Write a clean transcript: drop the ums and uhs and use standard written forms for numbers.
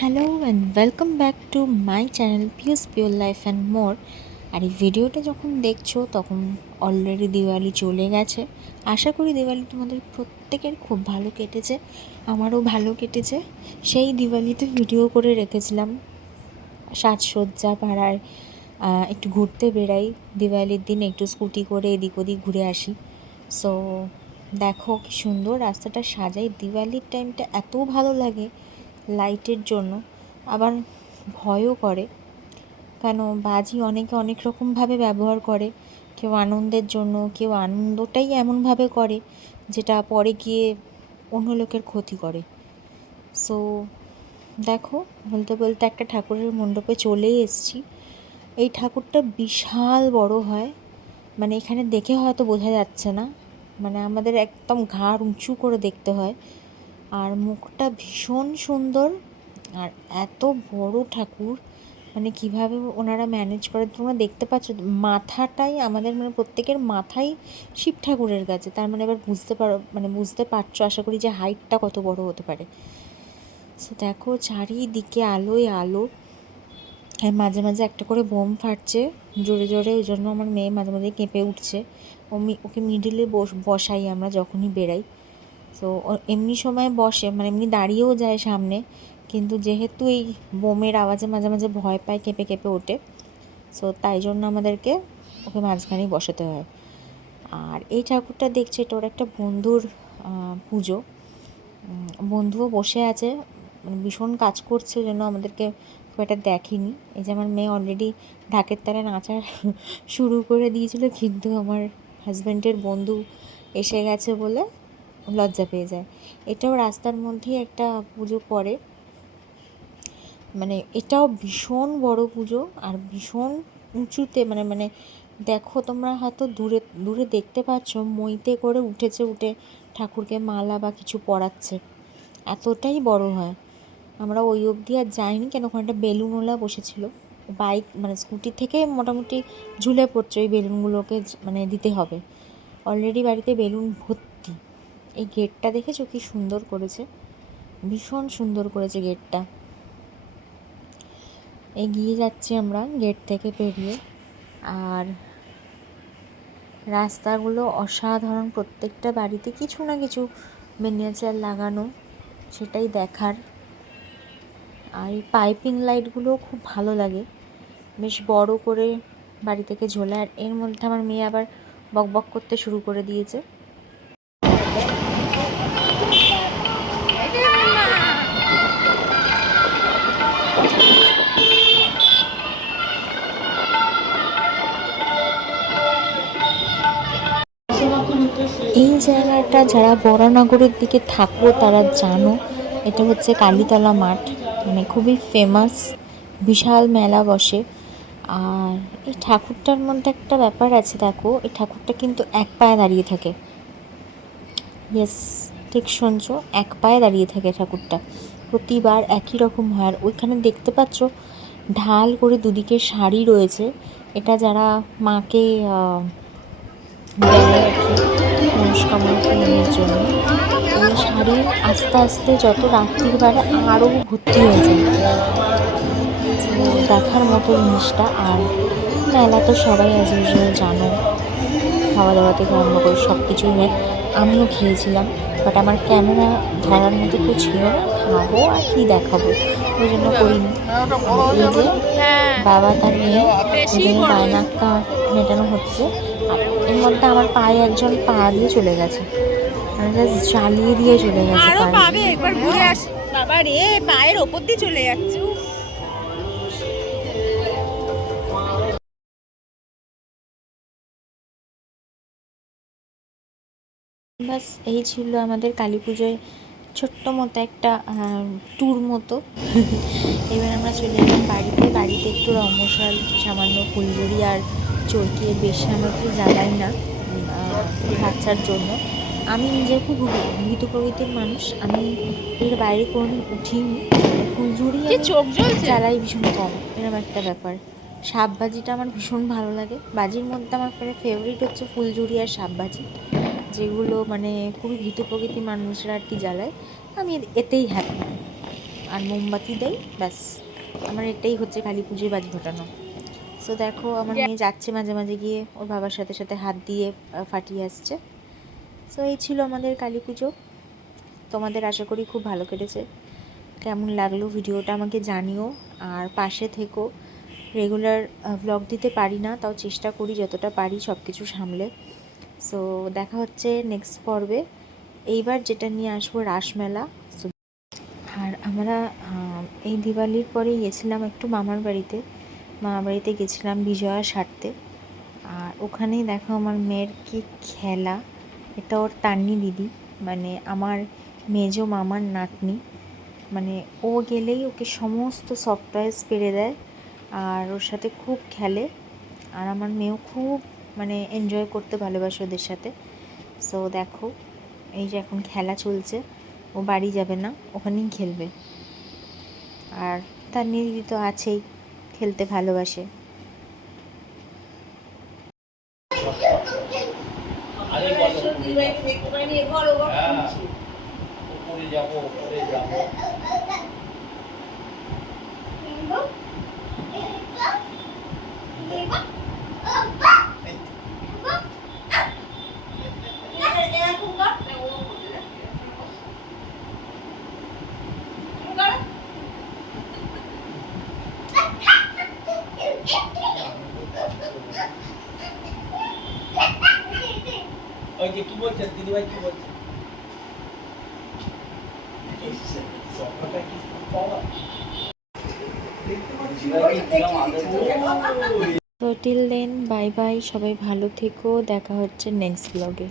Hello and welcome back to my channel pious pure life and more. আর এই ভিডিওটা যখন দেখছো তখন অলরেডি দিওয়ালি চলে গেছে। আশা করি দিওয়ালি তোমাদের প্রত্যেকের খুব ভালো কেটেছে, আমারও ভালো কেটেছে। সেই দিওয়ালিতে ভিডিও করে রেখেছিলাম সাজসজ্জা পাড়ায়, একটু ঘুরতে বেরাই দিওয়ালির দিন, একটু স্কুটি করে এদিক ওদিক ঘুরে আসি। সো দেখো কি সুন্দর রাস্তাটা সাজাই। দিওয়ালির টাইমটা এত ভালো লাগে লাইটের জন্য, আবার ভয়ও করে, কেন বাজি অনেকে অনেক রকমভাবে ব্যবহার করে। কেউ আনন্দের জন্য, কেউ আনন্দটাই এমনভাবে করে যেটা পরে গিয়ে অন্য লোকের ক্ষতি করে। সো দেখো, বলতে বলতে একটা ঠাকুরের মণ্ডপে চলেই এসেছি। এই ঠাকুরটা বিশাল বড় হয়, মানে এখানে দেখে হয়তো বোঝা যাচ্ছে না, মানে আমাদের একদম ঘাড় উঁচু করে দেখতে হয়। আর মুখটা ভীষণ সুন্দর, আর এত বড় ঠাকুর, মানে কিভাবে ওনারা ম্যানেজ করে তোমরা দেখতে পাচ্ছ। মাথাটাই আমাদের, মানে প্রত্যেকের মাথাই শিব ঠাকুরের কাছে, তার মানে এবার বুঝতে পারছো আশা করি যে হাইটটা কত বড় হতে পারে। সো দেখো চারিদিকে আলোয় আলো, আর মাঝে মাঝে একটা করে বোম ফাটছে জোরে জোরে, ওই জন্য আমার মেয়ে মাঝে মাঝে কেঁপে উঠছে। ওকে মিডিলে বসাই আমরা যখনই বেরাই। তো এমনি সময় বসে, মানে এমনি দাঁড়িয়েও যায় সামনে, কিন্তু যেহেতু এই বোমের আওয়াজে মাঝে মাঝে ভয় পায়, কেঁপে কেঁপে ওঠে। সো তাই জন্য আমাদেরকে ওকে মাঝখানেই বসাতে হয়। আর এই ঠাকুরটা দেখছে, এটা ওর একটা বন্ধুর পুজো। বন্ধুও বসে আছে, মানে ভীষণ কাজ করছে, ওই জন্য আমাদেরকে খুব একটা দেখেনি। এই যে আমার মেয়ে অলরেডি ঢাকের তালে নাচা শুরু করে দিয়েছিল, কিন্তু আমার হাজব্যান্ডের বন্ধু এসে গেছে বলে লজ্জা পেয়ে যায়। এটাও রাস্তার মধ্যেই একটা পুজো করে, মানে এটাও ভীষণ বড় পুজো আর ভীষণ উঁচুতে, মানে দেখো তোমরা হয়তো দূরে দূরে দেখতে পাচ্ছ, মইতে করে উঠে ঠাকুরকে মালা বা কিছু পরাচ্ছে, এতটাই বড় হয়। আমরা ওই অবধি আর যাইনি, কেন ওখানে একটা বেলুনওয়ালা বসেছিল, বাইক মানে স্কুটি থেকে মোটামুটি ঝুলে পড়ছে ওই বেলুনগুলোকে, মানে দিতে হবে। অলরেডি বাড়িতে বেলুন ভর্তি। এই গেটটা দেখেছো কি সুন্দর করেছে, ভীষণ সুন্দর করেছে গেটটা। এগিয়ে যাচ্ছি আমরা গেট থেকে পেরিয়ে, আর রাস্তাগুলো অসাধারণ, প্রত্যেকটা বাড়িতে কিছু না কিছু মিনিয়েচার লাগানো, সেটাই দেখার। আর এই পাইপিং লাইটগুলোও খুব ভালো লাগে, বেশ বড় করে বাড়ি থেকে ঝোলে। আর এর মধ্যে আমার মেয়ে আবার বকবক করতে শুরু করে দিয়েছে। এই জায়গাটা যারা বরানগরের দিকে থাকো তারা জানো, এটা হচ্ছে কালীতলা মাঠ, মানে খুবই ফেমাস, বিশাল মেলা বসে। আর এই ঠাকুরটার মধ্যে একটা ব্যাপার আছে, দেখো এই ঠাকুরটা কিন্তু এক পায়ে দাঁড়িয়ে থাকে। ইয়েস, ঠিক শুনছো, এক পায়ে দাঁড়িয়ে থাকে ঠাকুরটা, প্রতিবার একই রকম হয়। আর ওইখানে দেখতে পাচ্ছ ঢাল করে দুদিকে শাড়ি রয়েছে, এটা যারা মাকে দেয় আর কি মনস্কামনা পূরণের জন্য। এই শাড়ি আস্তে আস্তে যত রাত্রির বাড়ে আরও ভর্তি হয়ে যায়, তো দেখার মতো জিনিসটা। আর মেলা তো সবাই অ্যাজ ইউজুয়াল জানো, খাওয়া দাওয়া থেকে আরম্ভ করে সব কিছুই হয়। আমিও খেয়েছিলাম, বাট আমার ক্যামেরা ধরার মতো কেউ ছিল না, খাবো আর কি দেখাবো, ওই জন্য করিনি। আর এই যে বাবা তার মেয়ে, দুজনের বায়না একটা মেটানো হচ্ছে। আর এর মধ্যে আমার পায়ে একজন পা দিয়ে চলে গেছে, মানে জাস্ট জ্বালিয়ে দিয়ে চলে গেছে পায়ে। একবার ঘুরে আসি। বাবা রে, পায়ের ওপর দিয়ে চলে যাচ্ছে। বাস এই ছিল আমাদের কালী পুজোয় ছোট্ট মতো একটা ট্যুর মতো। এবার আমরা চলে এলাম বাড়িতে একটু রমশাল, সামান্য ফুলঝুরি আর চরকি, বেশি আমরা একটু জ্বালাই না বাচ্চার জন্য। আমি নিজে খুব ভীত প্রকৃতির মানুষ, আমি এর বাইরে কোনোদিন উঠিনি। ফুলঝুরি আমি চোখ জ্বলছে। জ্বালাই ভীষণ কম, এরকম একটা ব্যাপার। সাপবাজিটা আমার ভীষণ ভালো লাগে, বাজির মধ্যে আমার ফেভারিট হচ্ছে ফুলঝুরি আর সাপবাজি, যেগুলো মানে খুবই ভীত প্রকৃতির মানুষরা আর কি জ্বালায়, আমি এতেই হ্যাপি। আর মোমবাতি দেই, ব্যাস। আমার এটাই হচ্ছে কালী পুজোয় বাজি ফাটানো। সো দেখো আমার মেয়ে যাচ্ছে মাঝে মাঝে গিয়ে ওর বাবার সাথে সাথে হাত দিয়ে ফাটিয়ে আসছে। সো এই ছিল আমাদের কালী পুজো। তোমাদের আশা করি খুব ভালো কেটেছে। কেমন লাগলো ভিডিওটা আমাকে জানিও, আর পাশে থেকো। রেগুলার ভ্লগ দিতে পারি না, তাও চেষ্টা করি যতটা পারি সব কিছু সামলে। সো দেখা হচ্ছে নেক্সট পর্বে। এইবার যেটা নিয়ে আসবো রাসমেলা। আর আমরা এই দিওয়ালির পরে গেছিলাম একটু মামার বাড়িতে গেছিলাম বিজয়া সারতে। আর ওখানেই দেখো আমার মেয়ের কি খেলা। এটা ওর তান্নি দিদি, মানে আমার মেজো মামার নাতনি। মানে ও গেলেই ওকে সমস্ত সফট টয়েস পেরে দেয়, আর ওর সাথে খুব খেলে। আর আমার মেয়েও খুব মানে এনজয় করতে ভালোবাসে ওদের সাথে। সো দেখো এই যে এখন খেলা চলছে, ও বাড়ি যাবে না, ওখানেই খেলবে। আর তার দিদি তো আছেই, খেলতে ভালোবাসে। ওই যে কি বলছেন দিদিভাই, কি বলছেন? তো টিল দেন বাই বাই, সবাই ভালো থেকো, দেখা হচ্ছে নেক্সট ব্লগে।